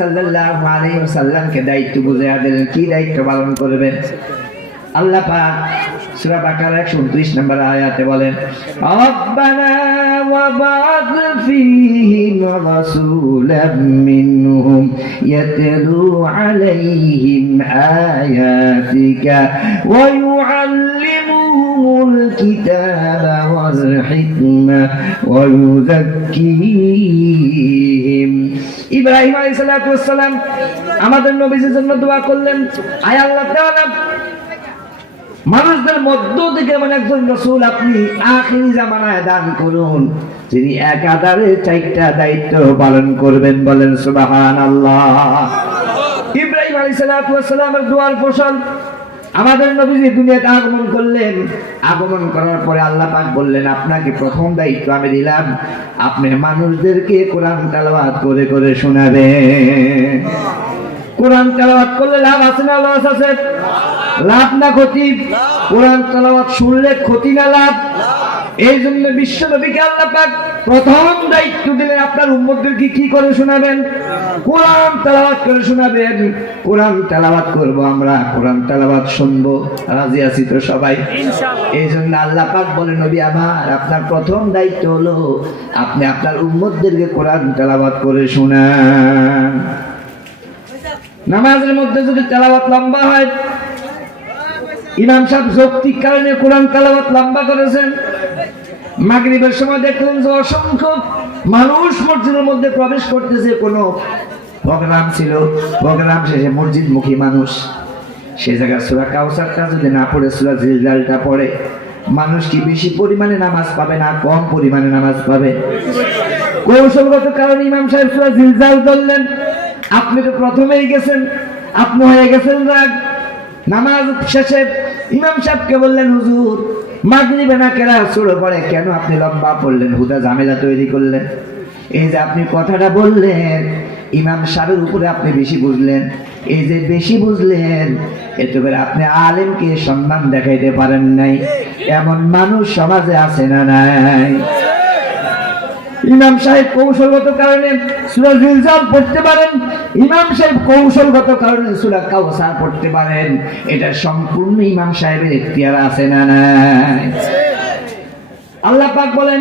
সাল্লাল্লাহু আলাইহি ওয়াসাল্লামকে দায়িত্ব বুঝিয়ে দিলেন, কি দায়িত্ব পালন করবেন। আল্লাহ পাক সূরা বাকারা 129 নম্বর আয়াতে বলেন, রব্বানা ওয়াবা'থ ফীহিম রাসূলাম মিনহুম ইয়াতলু আলাইহিম আয়াতিকা ওয়া ইউআল্লিমুহুমুল কিতাবা ওয়াল হিকমা ওয়া ইউযাক্কিহিম। ইব্রাহিম আলাইহিস সালাতু ওয়াস সালাম আমাদের নবীর জন্য দোয়া করলেন, আয় আল্লাহ তাআলা, মানুষদের মধ্য থেকে এমন একজন রাসূল আপনি আখিরি জামানায় দান করুন, যিনি একাধারে 4টা দায়িত্ব পালন করবেন। বলেন সুবহানাল্লাহ। ইব্রাহিম আলাইহিস সালাতু ওয়াস সালামের দোয়ার ফসল আমাদের নবীজি দুনিয়াতে আগমন করলেন। আগমন করার পরে আল্লাহ পাক বললেন, আপনাকে প্রথম দায়িত্ব আমি দিলাম, আপনি মানুষদেরকে কোরআন তেলাওয়াত করে করে শোনাবেন। কোরআন তেলাওয়াত করলে লাভ আছে না লস আছে? লাভ না ক্ষতি? কোরআন তেলাওয়াত শুনলে ক্ষতি না লাভ? এই জন্য বিশ্ব নবীকে আল্লাহ পাক প্রথম দায়িত্ব দিলেন, আপনার উম্মতদেরকে কি করে শোনাবেন? কোরআন তেলাওয়াত করে শোনাবেন। কোরআন তেলাওয়াত করব আমরা, কোরআন তেলাওয়াত শুনবো। রাজি আছি তো সবাই? ইনশাআল্লাহ। এই জন্য আল্লাহ পাক বলে, নবী আমার, আপনার প্রথম দায়িত্ব হলো আপনি আপনার উম্মতদেরকে কোরআন তেলাওয়াত করে শোনান। নামাজের মধ্যে যদি তেলাওয়াত লম্বা হয়, ইমাম সাহেব যৌক্তিক কারণে কোরআন তেলাওয়াত লম্বা করেছেন। মাগরিবের সময় দেখলেন যে অসংখ্য মানুষ মসজিদের মধ্যে প্রবেশ করতেছে, কোনো প্রোগ্রাম ছিল, প্রোগ্রাম শেষে মসজিদমুখী মানুষ, সে জায়গায় সূরা কাউসারটা যদি না পড়ে সূরা জিলজালটা পড়ে, মানুষ কি বেশি পরিমাণে নামাজ পাবে না কম পরিমাণে নামাজ পাবে? কৌশলগত কারণে ইমাম সাহেব সূরা জিলজাল ধরলেন। আপনি তো প্রথমেই গেছেন, আপনি হয়ে গেছেন রাগ। নামাজ শেষে ইমাম সাহেবকে বললেন, হুজুর মাগরিবে না কেরা সুরে পড়ে, কেন আপনি লম্বা পড়লেন, হুদা ঝামেলা তৈরি করলেন? এই যে আপনি কথাটা বললেন, ইমাম সাহেবের উপরে আপনি বেশি বুঝলেন। এই যে বেশি বুঝলেন, এতে করে আপনি আলেমকে সম্মান দেখাইতে পারেন নাই। এমন মানুষ সমাজে আছে না নাই? ইমাম সাহেব কৌশলগত কারণে সূরা জিলজাল পড়তে পারেন, ইমাম সাহেব কৌশলগত কারণে সূরা কাউসার পড়তে পারেন। এটা সম্পূর্ণ ইমাম সাহেবের ইখতিয়ার আছে না নাই? আল্লাহ পাক বলেন,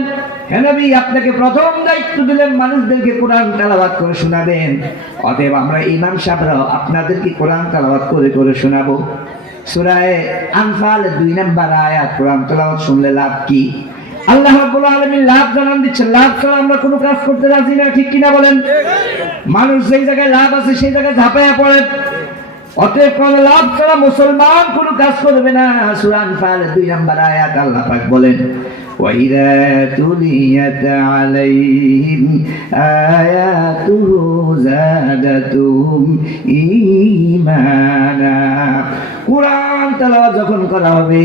হে নবী, আপনাকে প্রথম দায়িত্ব দিলেন মানুষদেরকে কোরআন তেলাওয়াত করে শোনাবেন। অতএব আমরা ইমাম সাহেবরা আপনাদেরকে কোরআন তেলাওয়াত করে করে শোনাবো। সূরা আনফাল 2 নম্বর আয়াত। কোরআন তেলাওয়াত শুনলে লাভ কি? আল্লাহ রাব্বুল আলামিন লাভ জানান দিচ্ছেন। লাভ ছাড়া আমরা কোনো কাজ করতে রাজি না, ঠিক কিনা বলেন? মানুষ যেই জায়গায় লাভ আছে সেই জায়গায় ঝাঁপাইয়া পড়ে। অতএব কোনো লাভ ছাড়া মুসলমান কোনো কাজ করবে না। সূরা আনফাল 2 নম্বর আয়াত আল্লাহ পাক বলেন, وَإِذَا تُلِيَتْ عَلَيْهِمْ آيَاتُهُ زَادَتْهُمْ ঈমানা। কোরআন তেলাওয়াত যখন করা হবে,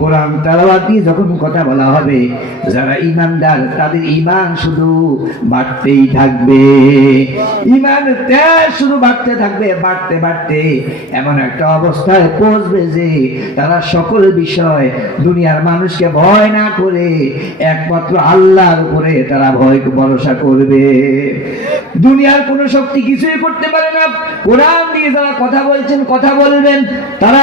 কোরআন তেলাওয়াত দিয়ে যখন কথা বলা হবে, যারা ঈমানদার তাদের ঈমান শুধু বাড়তেই থাকবে। ঈমানের তেজ শুধু বাড়তে থাকবে, বাড়তে বাড়তে এমন একটা অবস্থায় পৌঁছবে যে তারা সকল বিষয় দুনিয়ার মানুষকে ভয় না করে একমাত্র আল্লাহর উপরে তারা ভয় ভরসা করবে। দুনিয়ার কোনো শক্তি কিছুই করতে পারে না। কোরআন দিয়ে যারা কথা বলছেন, কথা বলবেন, তারা